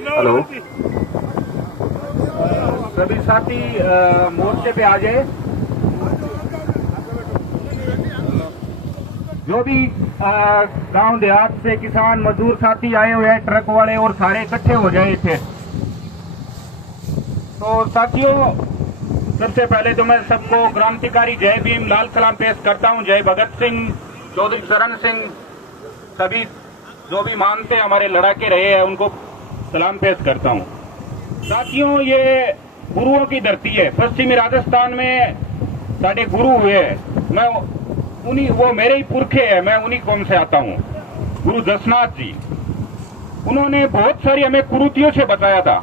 Hello, सभी साथी मोर्चे पे आ जाए। जो भी गांव देहात से किसान मजदूर साथी आए हुए हैं, ट्रक वाले और सारे इकट्ठे हो जाए थे। तो साथियों, सबसे पहले तो मैं सबको क्रांतिकारी जय भीम लाल सलाम पेश करता हूं। जय भगत सिंह, चौधरी चरण सिंह, सभी जो भी मानते हमारे लड़ाके रहे हैं उनको सलाम पेश करता हूं। साथियों, ये गुरुओं की धरती है। पश्चिमी राजस्थान में साढ़े गुरु हुए। मैं उन्हीं, वो मेरे ही पुरखे हैं, मैं उन्हीं कौम से आता हूं। गुरु दसनाथ जी, उन्होंने बहुत सारी हमें कुरीतियों से बचाया था।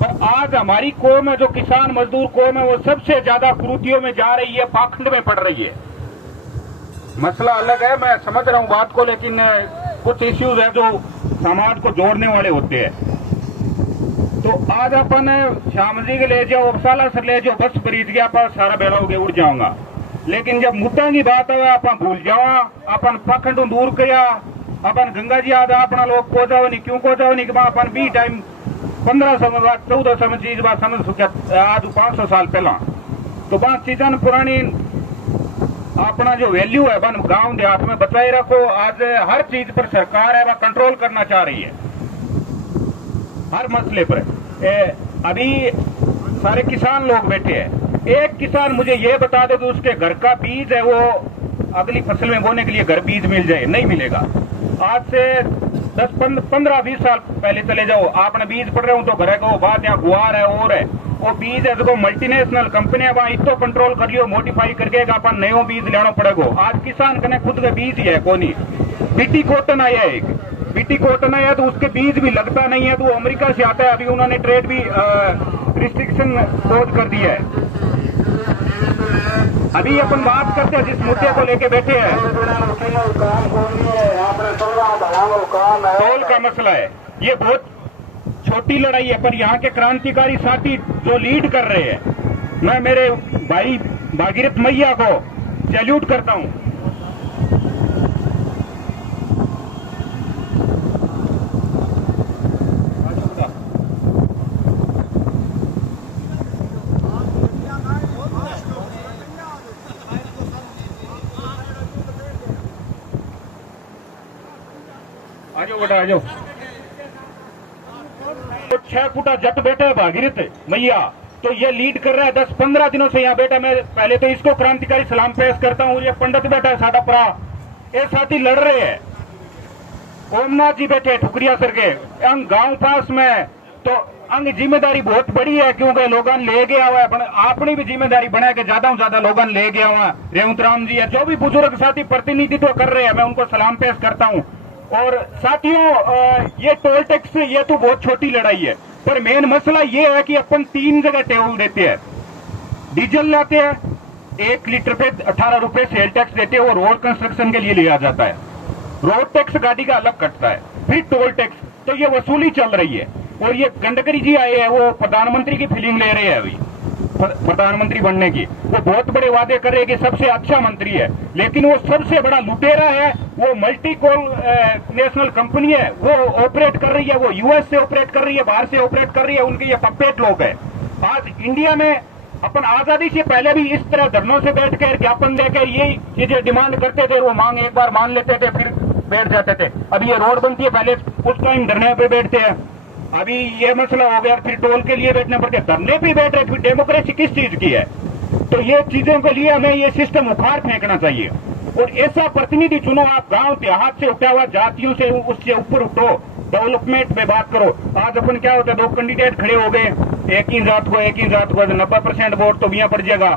पर आज हमारी कौम है, जो किसान मजदूर कौम है, वो सबसे ज्यादा कुरीतियों में जा रही है, पाखंड में पड़ रही है। मसला अलग है, मैं समझ रहा हूं बात को, लेकिन कुछ इश्यूज है जो समाज को जोड़ने वाले होते हैं। तो आज अपन श्याम जी के ले जाओ, उपसाला से ले जाओ, बस खरीद गया, पर सारा बेड़ा हो गया, उड़ जाऊंगा। लेकिन जब मुद्दा की बात है, अपन भूल जावा, अपन पाखंड दूर किया, अपन गंगा जी आधा अपना लोग को जाओ नहीं, क्यों को जाओ नहीं, अपन भी टाइम 1500 में बात 1400 में चीज बात समझ सके आज 500 साल पहला। तो बात चीजन पुरानी अपना जो वैल्यू है अपन गांव देहात में बचाए रखो। आज हर चीज पर सरकार है वह कंट्रोल करना चाह रही है, हर मसले पर। अभी सारे किसान लोग बैठे हैं। एक किसान मुझे ये बता दे कि उसके घर का बीज है, वो अगली फसल में बोने के लिए घर बीज मिल जाए, नहीं मिलेगा। आज से 10-15-20 साल पहले चले जाओ, आपने बीज पड़ रहे हो तो घर को बात यहाँ गुआर है और है, वो बीज है जो मल्टीनेशनल कंपनियां वहां इतो कंट्रोल कर लियो, मॉडिफाई करके अपन नयो बीज लेना पड़ेगा। आज किसान कने खुद के बीज ही है कोनी। बीटी कॉटन आया है, एक बीटी कॉटन आया तो उसके बीज भी लगता नहीं है, तो वो अमेरिका से आता है। अभी उन्होंने ट्रेड भी रिस्ट्रिक्शन पोज कर दिया है। अभी अपन बात करते हैं जिस मुद्दे को लेके बैठे हैं, टोल का मसला है। ये बहुत छोटी लड़ाई है, पर यहाँ के क्रांतिकारी साथी जो लीड कर रहे हैं, मैं मेरे भाई भागीरथ मैया को सैल्यूट करता हूँ। आजो बेटा आजो। 6 फुटा जट बैठा है भागीरथ मैया, तो ये लीड कर रहा है 10-15 दिनों से यहाँ बैठा। मैं पहले तो इसको क्रांतिकारी सलाम पेश करता हूँ। ये पंडित बैठा है साडा परा, ये साथी लड़ रहे हैं। ओमनाथ जी बैठे ठुकरिया सर के अंग गांव पास में, तो अंग जिम्मेदारी बहुत बड़ी है, क्योंकि लोगन ले गया हुआ है। अपनी भी जिम्मेदारी बना के ज्यादा ज्यादा लोगन ले गया हुआ। रेवंत राम जी है, जो भी बुजुर्ग साथी प्रतिनिधित्व कर रहे हैं, मैं उनको सलाम पेश करता हूँ। और साथियों, ये टोल टैक्स ये तो बहुत छोटी लड़ाई है, पर मेन मसला ये है कि अपन 3 जगह टोल देते हैं। डीजल लाते हैं 1 लीटर पे 18 रुपए सेल टैक्स देते हैं, वो रोड कंस्ट्रक्शन के लिए लिया जाता है। रोड टैक्स गाड़ी का अलग कटता है, फिर टोल टैक्स, तो ये वसूली चल रही है। और ये गडकरी जी आए हैं, वो प्रधानमंत्री की फीलिंग ले रहे हैं अभी प्रधानमंत्री बनने की। वो बहुत बड़े वादे कर रहे हैं कि सबसे अच्छा मंत्री है, लेकिन वो सबसे बड़ा लुटेरा है। वो मल्टी नेशनल कंपनी है, वो ऑपरेट कर रही है, वो यूएस से ऑपरेट कर रही है, बाहर से ऑपरेट कर रही है, उनके ये पपेट लोग हैं। आज इंडिया में अपन आजादी से पहले भी इस तरह धरनों से बैठकर ज्ञापन देकर ये चीजें डिमांड करते थे। वो मांग एक बार मान लेते थे, फिर बैठ जाते थे। अभी ये रोड बनती है, पहले उस टाइम धरने पे बैठते हैं। अभी ये मसला हो गया, फिर टोल के लिए बैठना पड़ता है, धरने पे बैठ रहे, फिर डेमोक्रेसी किस चीज की है? तो ये चीजों के लिए हमें ये सिस्टम उखाड़ फेंकना चाहिए और ऐसा प्रतिनिधि चुनो। आप गांव देहात से उठा हुआ जातियों से उससे ऊपर उठो, डेवलपमेंट में बात करो। आज अपन क्या होता है, 2 कैंडिडेट खड़े हो गए, एक ही जात को 90% वोट तो बिया पड़ जाएगा,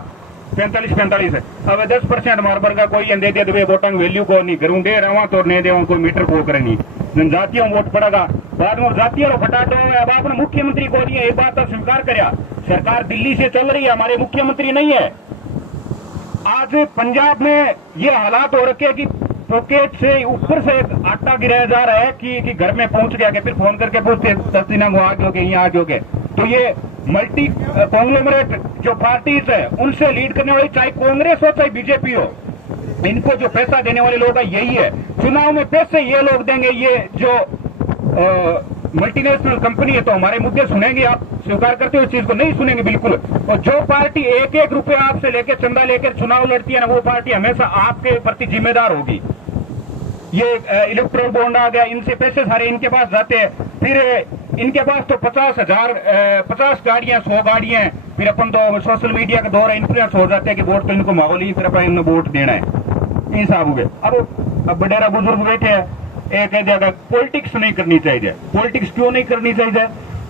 45-45 है। अब 10% मारबर का कोई दे दे वोटांग वैल्यू को नहीं करूँ, दे रहा तो नहीं दे कोई मीटर को करनी, जनजातियों वोट पड़ेगा बाद में जातियों फटाटो। अब आपने मुख्यमंत्री को दिया, एक बात तो स्वीकार कराया, सरकार दिल्ली से चल रही है, हमारे मुख्यमंत्री नहीं है। आज पंजाब में ये हालात हो रखे कि पॉकेट से ऊपर से आटा गिराया जा रहा है कि घर में पहुंच गया, कि फिर फोन करके पूछते 10 दिन आ गए, यहाँ आ गए। तो ये मल्टी कॉन्ग्लोमरेट जो पार्टीज है, उनसे लीड करने वाली, चाहे कांग्रेस हो चाहे बीजेपी हो, इनको जो पैसा देने वाले लोग है यही है। चुनाव में पैसे ये लोग देंगे, ये जो मल्टीनेशनल कंपनी है तो हमारे मुद्दे सुनेंगे, आप स्वीकार करते हो इस चीज को? नहीं सुनेंगे बिल्कुल। और जो पार्टी एक एक रुपया आपसे लेकर चंदा लेकर चुनाव लड़ती है ना, वो पार्टी हमेशा आपके प्रति जिम्मेदार होगी। ये इलेक्ट्रोल बॉन्ड आ गया, इनसे पैसे सारे इनके पास जाते हैं, फिर इनके पास तो 50 गाड़ियां 100 गाड़ियां, फिर अपन तो सोशल मीडिया के द्वारा इन्फ्लुएंस हो जाते हैं कि वोट तो इनको माहौल ही, फिर अपन इन्हें वोट देना है, इन साहब हो गए। अब बडेरा बुजुर्ग बैठे हैं, एक जगह पॉलिटिक्स नहीं करनी चाहिए। पॉलिटिक्स क्यों नहीं करनी चाहिए?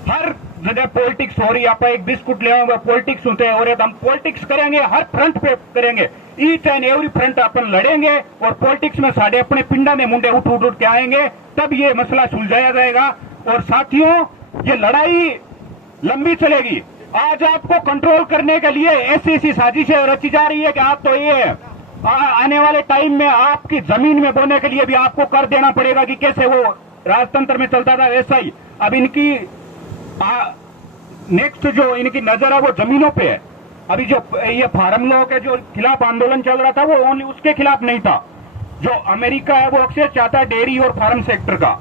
हर जगह पॉलिटिक्स हो रही है, आप एक बिस्कुट ले आओगे पॉलिटिक्स होते हैं, और हम पॉलिटिक्स करेंगे, हर फ्रंट पे करेंगे, ईच एंड एवरी फ्रंट अपन लड़ेंगे, और पॉलिटिक्स में साढ़े अपने पिंडा में मुंडे उठ के आएंगे, तब ये मसला सुलझाया जाएगा। और साथियों, ये लड़ाई लंबी चलेगी। आज आपको कंट्रोल करने के लिए ऐसी साजिशें रची जा रही है कि आप तो ये आने वाले टाइम में आपकी जमीन में बोने के लिए भी आपको कर देना पड़ेगा, कि कैसे वो राजतंत्र में चलता था वैसा ही अब इनकी नेक्स्ट जो इनकी नजर है वो जमीनों पे है। अभी जो ये फार्म लॉ के जो खिलाफ आंदोलन चल रहा था वो ओनली उसके खिलाफ नहीं था। जो अमेरिका है वो अक्सर चाहता है डेयरी और फार्म सेक्टर का,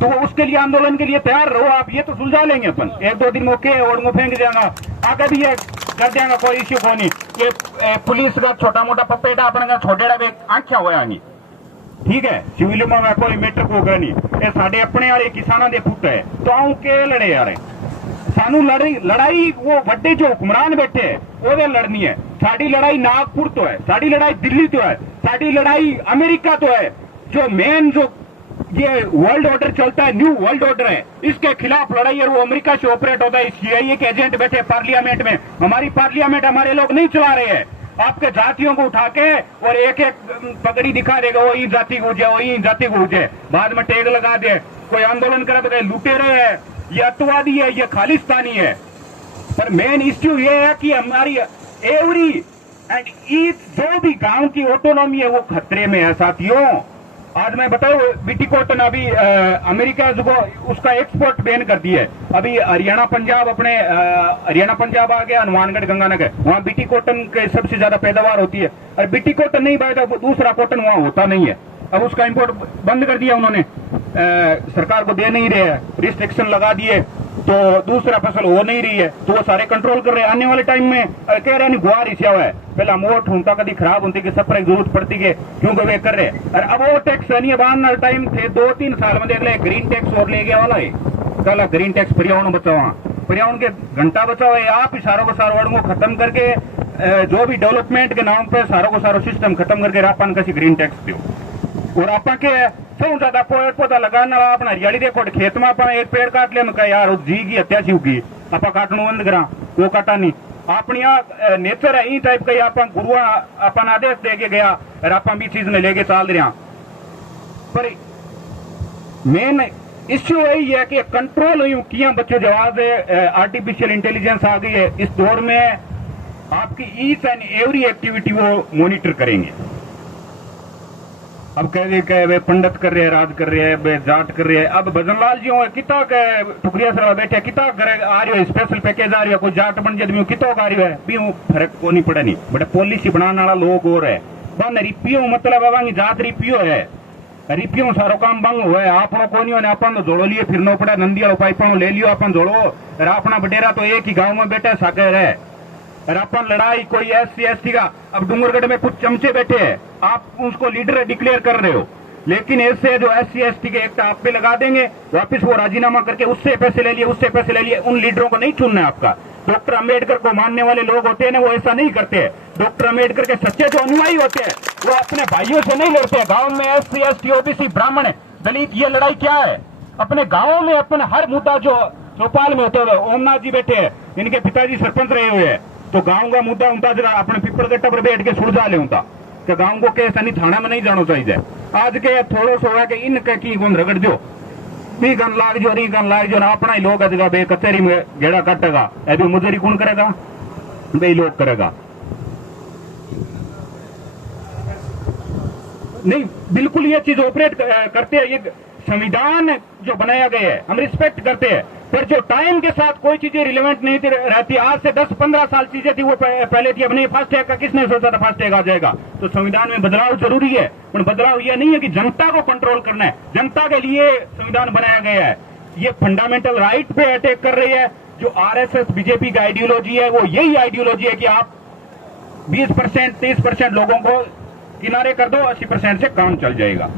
तो वो उसके लिए आंदोलन के लिए तैयार रहो आप, ये तो सुलझा लेंगे अपन, 1-2 दिन मौके और वो फेंक जाएगा, आगे भी ये कर देंगे, कोई इश्यू को नहीं। ये पुलिस का छोटा मोटा पपेटा अपने छोटेड़ा भी आंखिया होया नहीं, ठीक है, सिविल में कोई मैटर को नहीं, ये साढ़े अपने वाले किसाना दे पुट है, तो आऊं के लड़े यार, सानू लड़ाई वो बड़े जो हुक्मरान बैठे है वो लड़नी है। साड़ी लड़ाई नागपुर तो है, साड़ी लड़ाई दिल्ली तो है, साड़ी लड़ाई अमेरिका तो है। जो मेन जो ये वर्ल्ड ऑर्डर चलता है, न्यू वर्ल्ड ऑर्डर है, इसके खिलाफ लड़ाई है, वो अमेरिका से ऑपरेट होता है। सीआईए के एजेंट बैठे पार्लियामेंट में, हमारी पार्लियामेंट हमारे लोग नहीं चला रहे हैं। आपके जातियों को उठा के और एक एक पगड़ी दिखा देगा, वो जाति को उजे, वही जाति को उजे, बाद में टैग लगा दे, कोई आंदोलन करे तो लुटेरे है, ये अतवादी है, ये खालिस्तानी है। पर मेन इश्यू ये है कि हमारी एवरी एंड ईच जो भी गांव की ऑटोनॉमी है वो खतरे में है साथियों। आज मैं बताऊं, बीटी कॉटन अभी अमेरिका जो उसका एक्सपोर्ट बैन कर दिया है। अभी हरियाणा पंजाब अपने हरियाणा पंजाब आ गया, हनुमानगढ़ गंगानगर, वहां बीटी कॉटन के सबसे ज्यादा पैदावार होती है। और बीटी कॉटन नहीं भाई, दूसरा कॉटन वहां होता नहीं है। अब उसका इंपोर्ट बंद कर दिया उन्होंने, सरकार को दे नहीं रहे हैं, रिस्ट्रिक्शन लगा दिए, तो दूसरा फसल हो नहीं रही है, तो वो सारे कंट्रोल कर रहे हैं। आने वाले टाइम में कह रहे हैं गुआर हिस्सा हुआ है, पहला मोट होता कभी खराब होती कि सफर की जरूरत पड़ती है, क्योंकि वे कर रहे हैं। और अब वो टैक्स नहीं बांधना टाइम थे 2-3 साल में देख ले, ग्रीन टैक्स और ले गया वाला है, कल ग्रीन टैक्स पर्यावरण बचाओ, पर्यावरण के घंटा बचाओ है। आप ही सारों को सारो वर्ड को खत्म करके जो भी डेवलपमेंट के नाम पे सारों को सारो सिस्टम खत्म करके आपन किसी ग्रीन टैक्स दो। और आपा के सौ ज्यादा पेड़ पौधा लगाना, अपना हरियाली देखो, खेत में आप एक पेड़ काट लिया, मैं यार जी की हत्या सी होगी, आप काटना बंद करा, वो काटा नहीं। अपनी नेचर है ई टाइप का, आप गुरु अपन आदेश दे के गया और आप भी चीज ने लेके चल रहे। पर मेन इश्यू यही है कि कंट्रोल हुई किया बच्चों जवाब है, आर्टिफिशियल इंटेलिजेंस आ गई है। इस दौर में आपकी ईच एंड एवरी एक्टिविटी वो मॉनिटर करेंगे। अब कह वे पंडित कर रहे हैं, राज कर रहे हैं, वे जाट कर रहे हैं। अब भजनलाल जी हो किता टुकरिया सर बैठे, किता आ रही है, स्पेशल पैकेज आ रही है, कोई जाट बन जाए कितो आ रही है, भी फर्क को नहीं पड़ा नहीं, बट पॉलिसी बनाने वाला लोग और है। बन रिपियो मतलब अवांगी जात रिपियो है, रिपियो सारो काम बंग हुआ है, आपनो को नहीं होने, अपन तो जोड़ो लिए फिरना पड़ा, नंदी वालों पाइपों ले लियो अपन जोड़ो, और अपना बटेरा तो एक ही गाँव में बैठा सागर है। और अपन लड़ाई कोई SC/ST का, अब डूंगरगढ़ में कुछ चमचे बैठे हैं, आप उसको लीडर डिक्लेयर कर रहे हो, लेकिन ऐसे जो SC/ST के एक्ट आप पे लगा देंगे, वापस वो राजीनामा करके उससे पैसे ले लिए, उससे पैसे ले लिए। उन लीडरों को नहीं चुनना है आपका। डॉक्टर अम्बेडकर को मानने वाले लोग होते हैं ना, वो ऐसा नहीं करते हैं। डॉक्टर अम्बेडकर के सच्चे जो अनुयायी होते हैं वो अपने भाइयों से नहीं लड़ते हैं। गाँव में SC/ST OBC ब्राह्मण दलित, ये लड़ाई क्या है? अपने गाँव में अपने हर मुद्दा जो चौपाल में होते हुए, ओमनाथ जी बैठे हैं, इनके पिताजी सरपंच रहे हुए हैं, तो गांव का मुद्दा उनका जरा अपने पीपल गट्टा पर बैठ के सुलझा ले उनका, कि गांव को कैसा नहीं थाना में नहीं जाना चाहिए। आज के थोड़ो सो है कि इनके की गुण रगड़ दो, भी गन लाग जो, री गन लाग जो ना, अपना ही लोग अजगा बे कचहरी में गेड़ा काटेगा, अभी मजदूरी कौन करेगा? बे लोग करेगा। नहीं, बिल्कुल ये चीज ऑपरेट करते हैं। ये संविधान जो बनाया गया है हम रिस्पेक्ट करते हैं, पर जो टाइम के साथ कोई चीजें रिलेवेंट नहीं रहती। आज से 10-15 साल चीजें थी वो पहले थी, अब नहीं। फास्टैग का किसने सोचा था फास्टैग आ जाएगा? तो संविधान में बदलाव जरूरी है, पर बदलाव यह नहीं है कि जनता को कंट्रोल करना है। जनता के लिए संविधान बनाया गया है, ये फंडामेंटल राइट पे अटैक कर रही है। जो आरएसएस बीजेपी का आइडियोलॉजी है वो यही आइडियोलॉजी है कि आप 20% 30% लोगों को किनारे कर दो, 80% से काम चल जाएगा।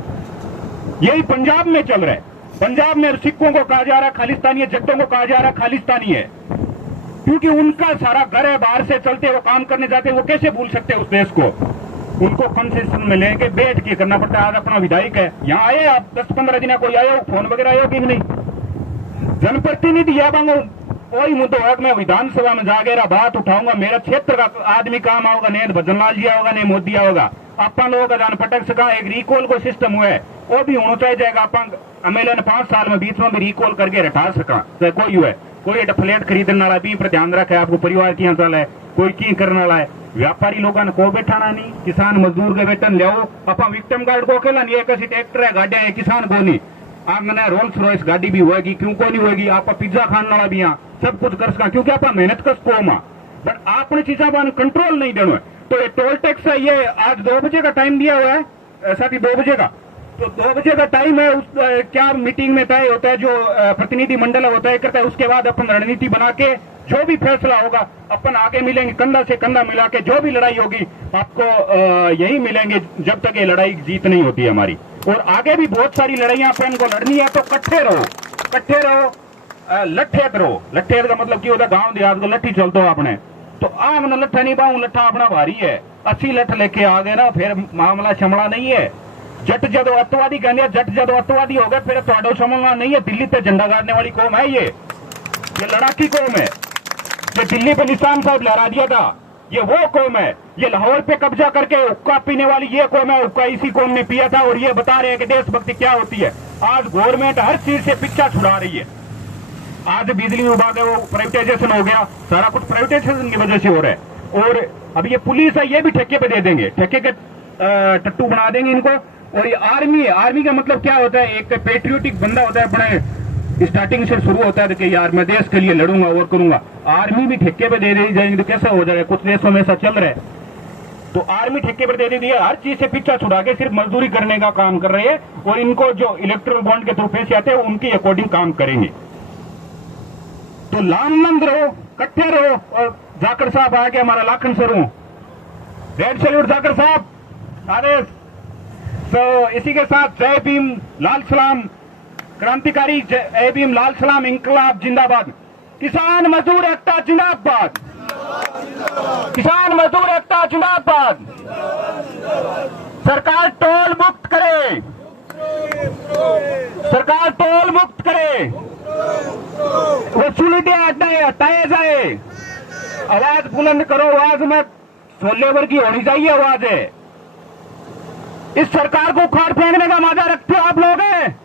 यही पंजाब में चल रहा है। पंजाब में सिखों को कहा जा रहा है खालिस्तानी है, जट्टों को कहा जा रहा है खालिस्तानी है, क्योंकि उनका सारा घर है, बाहर से चलते वो काम करने जाते, वो कैसे भूल सकते उस देश को। उनको कंसेशन में लेके बैठ के करना पड़ता है। आज अपना विधायक है, यहाँ आए आप 10-15 दिन कोई आयो, फोन वगैरह आयो कि नहीं, जनप्रतिनिधि या बांगो कोई मुद्दो है, मैं विधानसभा में जाके बात उठाऊंगा, मेरा क्षेत्र का आदमी काम आओगा, नहीं भजन लाल जी आओगा, नहीं मोदी आओगा, अपन लोगों का जान पटक सका। एक रिकॉल को सिस्टम हुआ है वो भी होना चाहिए जाएगा। अपन एमएलए ने 5 साल में बीच में भी रिकॉल करके रटा सका। कोई हुआ कोई फ्लैट खरीदने वाला भी पर ध्यान रखे, आपको परिवार की चल है, कोई की करने वाला है, व्यापारी लोगों ने को बैठाना नहीं, किसान मजदूर के वेतन ले अपा विक्टिम कार्ड को अकेला नहीं, एक ट्रैक्टर है, गाड़ियां है, किसान को नहीं। आंगना रोल्स रॉयस गाड़ी भी होगी, क्यों को नहीं होगी, आप पिज्जा खाने वाला भी यहाँ सब कुछ कर सका, क्योंकि आप मेहनत कर कोमा, बट आपने चीजा कंट्रोल नहीं देना है। तो ये टोल टैक्स है, ये आज 2 बजे का टाइम दिया हुआ है, साथ ही 2 बजे का, तो 2 बजे का टाइम है। उस क्या मीटिंग में तय होता है, जो प्रतिनिधि मंडल होता है करता है, उसके बाद अपन रणनीति बना के जो भी फैसला होगा अपन आगे मिलेंगे, कंधा से कंधा मिला के जो भी लड़ाई होगी आपको यही मिलेंगे, जब तक ये लड़ाई जीत नहीं होती है हमारी। और आगे भी बहुत सारी लड़ाइयां अपन को लड़नी है, तो कट्ठे रहो, लट्ठे करो। लट्ठे का मतलब क्या होता है, गांव देहात को लट्ठी चलते हो आपने, तो मैंने लट्ठा नहीं पाऊं, लट्ठा अपना भारी है, 80 लठ लेके आ गए ना, फिर मामला शमला नहीं है। जट जदो अतवादी कहने, जट जदो अतवादी हो गए फिर थोड़ा समझना नहीं है। दिल्ली पे झंडा गाड़ने वाली कौम है, ये लड़ाकी कौम है। जो दिल्ली पे निशान साहब लहरा दिया था, ये वो कौम है। ये लाहौर पे कब्जा करके हुक्का पीने वाली ये कौम है, हुक्का इसी कौम ने पिया था। और ये बता रहे हैं कि देशभक्ति क्या होती है। आज गवर्नमेंट हर चीज से पीछा छुड़ा रही है। आज बिजली विभाग है वो प्राइवेटाइजेशन हो गया, सारा कुछ प्राइवेटाइजेशन की वजह से हो रहा है। और अब ये पुलिस है, ये भी ठेके पे दे देंगे, ठेके के टट्टू बना देंगे इनको। और ये आर्मी है, आर्मी का मतलब क्या होता है, एक पेट्रियोटिक बंदा होता है, अपने स्टार्टिंग से शुरू होता है कि यार मैं देश के लिए लड़ूंगा और करूंगा। आर्मी भी ठेके पे दे दी जाएंगे तो कैसा हो जाएगा, कुछ देशों में ऐसा चल रहा है। तो आर्मी ठेके पर दे दी है, हर चीज से पीछा छुड़ा के सिर्फ मजदूरी करने का काम कर रही है। और इनको जो इलेक्ट्रल बॉन्ड के थ्रू पैसे आते हैं उनकी अकॉर्डिंग काम करेंगे। तो लामबंद रहो, कट्ठे रहो। और जाकर साहब आगे हमारा लाखन सरू, रेड सैल्यूट जाकर साहब, आदेश। तो इसी के साथ जय भीम लाल सलाम, क्रांतिकारी जय भीम लाल सलाम, इंकलाब जिंदाबाद, किसान मजदूर एकता जिंदाबाद, किसान मजदूर एकता जिंदाबाद। सरकार टोल मुक्त करे, सरकार टोल मुक्त करे, वसूली हटाए जाए। आवाज बुलंद करो, आवाज में लेबर की होनी चाहिए आवाज है। इस सरकार को उखाड़ फेंकने का मजा रखते हो आप लोग हैं।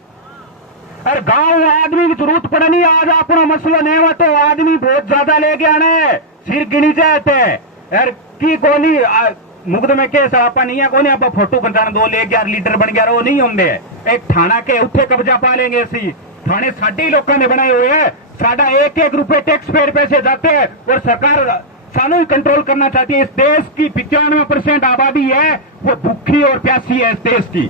अरे गांव में आदमी की जरूरत पड़े नहीं, आज अपना मसला नहीं हुआ तो आदमी बहुत ज्यादा लेके आने, सिर गिनी जाते यार की कोनी मुकद में केस आपा नहीं है, कोनी आप फोटो बचाना 2 ले गया लीडर बन गया, वो नहीं होंगे। एक थाना के उठे कब्जा पा लेंगे, ऐसी थाने साढ़े ही लोगों ने बनाए हुए हैं। साढ़ा 1-1 रुपए टैक्स पेयर पैसे जाते हैं और सरकार सानू ही कंट्रोल करना चाहती है। इस देश की 95% आबादी है वो भूखी और प्यासी है इस देश की।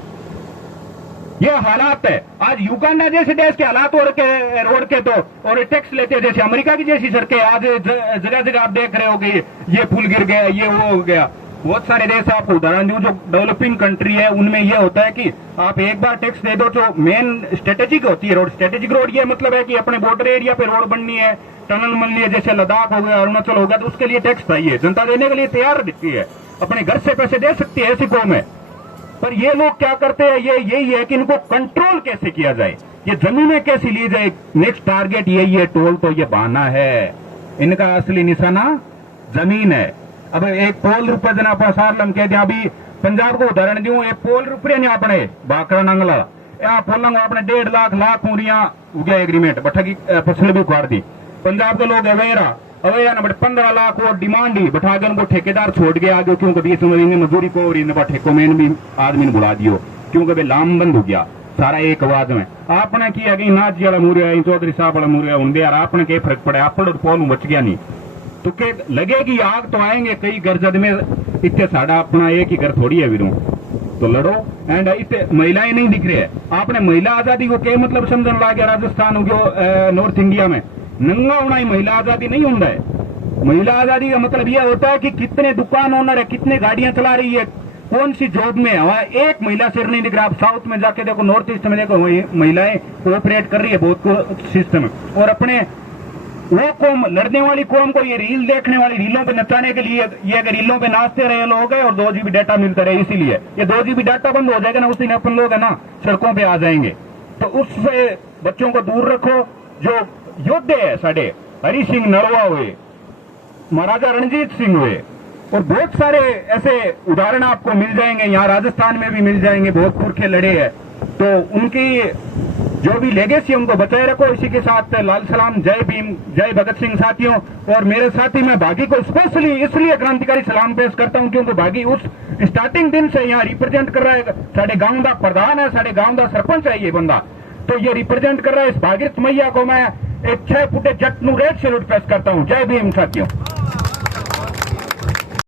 ये हालात है। आज युगांडा जैसे देश के हालात रोड के तो, और टैक्स लेते हैं जैसे अमेरिका की जैसी सड़कें आज जगह जगह आप देख रहे हो कि ये पुल गिर गया, ये वो हो गया। बहुत सारे देश आपको उदाहरण दूं, जो डेवलपिंग कंट्री है उनमें यह होता है कि आप एक बार टैक्स दे दो, जो मेन स्ट्रेटेजिक होती है रोड, स्ट्रेटेजिक रोड ये मतलब है कि अपने बॉर्डर एरिया पे रोड बननी है, टनल बन ली है, जैसे लद्दाख हो गया, अरुणाचल हो गया, तो उसके लिए टैक्स चाहिए। जनता देने के लिए तैयार दिखती है, अपने घर से पैसे दे सकती है, ऐसी कौम है। पर ये लोग क्या करते हैं, ये यही है कि इनको कंट्रोल कैसे किया जाए, ये जमीनें कैसे ली जाए। नेक्स्ट टारगेट यही है, टोल तो ये बहाना है, इनका असली निशाना जमीन है। अब एक पोल रुपये देना अपना सारलम कह दिया, अभी पंजाब को उदाहरण दूं, एक पोल रुपये नहीं अपने बाकरा नंगला यहाँ पोलंग अपने 1.5 लाख मूरियां उगे एग्रीमेंट बठा की फसल भी उखाड़ दी। पंजाब के लोग अवेरा ना बट 15 लाख वो डिमांड ही बैठा कर उनको ठेकेदार छोड़ के आगे, क्योंकि बीच में मजदूरी को और इनका ठेको में भी आदमी ने बुला दियो, क्योंकि भाई लामबंद हो गया सारा एक आवाज में। आपने किया कि नाथ जी वाला मूर्या, चौधरी साहब वाला मूर्या होंगे यार, आपने क्या फर्क पड़ा, आप पोल बच गया नहीं तो के लगेगी आग तो आएंगे कई घर जद में, इतने साड़ा अपना एक ही घर थोड़ी है विरों। तो लड़ो। एंड इतने महिलाएं नहीं दिख रही है, आपने महिला आजादी को क्या मतलब समझने लगा राजस्थान हो गया नॉर्थ इंडिया में नंगा होना ही महिला आजादी नहीं होता है। महिला आजादी का मतलब यह होता है कि कितने दुकान ओनर है, कितने गाड़ियां चला रही है, कौन सी जॉब में है, वहां एक महिला सिर नहीं दिख रहा। आप साउथ में जाके देखो, नॉर्थ ईस्ट में देखो, महिलाएं कोऑपरेट कर रही है बहुत सिस्टम। और अपने वो कौम, लड़ने वाली कौम को ये रील देखने वाली, रीलों पे नचाने के लिए, ये अगर रीलों पे नाचते रहे लोग हैं और 2 GB डाटा मिलता रहे, इसीलिए ये 2 GB डाटा बंद हो जाएगा ना, उस दिन अपन लोग है ना सड़कों पे आ जाएंगे। तो उससे बच्चों को दूर रखो। जो योद्धे है साढ़े, हरि सिंह नरवा हुए, महाराजा रणजीत सिंह हुए, और बहुत सारे ऐसे उदाहरण आपको मिल जाएंगे, यहाँ राजस्थान में भी मिल जाएंगे, बहुत पुरखे लड़े हैं। तो उनकी जो भी लेगेसी उनको बचाए रखो। इसी के साथ लाल सलाम, जय भीम, जय भगत सिंह साथियों। और मेरे साथी, मैं बागी को स्पेशली इसलिए क्रांतिकारी सलाम पेश करता हूं क्योंकि बागी उस स्टार्टिंग दिन से यहाँ रिप्रेजेंट कर रहा है। साढ़े गांव का प्रधान है, साढ़े गांव का सरपंच है ये बंदा, तो ये रिप्रेजेंट कर रहा है। इस भागीरथ मैया को मैं एक 6 फुटे जट नु रेड सैल्यूट पेश करता हूं। जय भीम साथियों।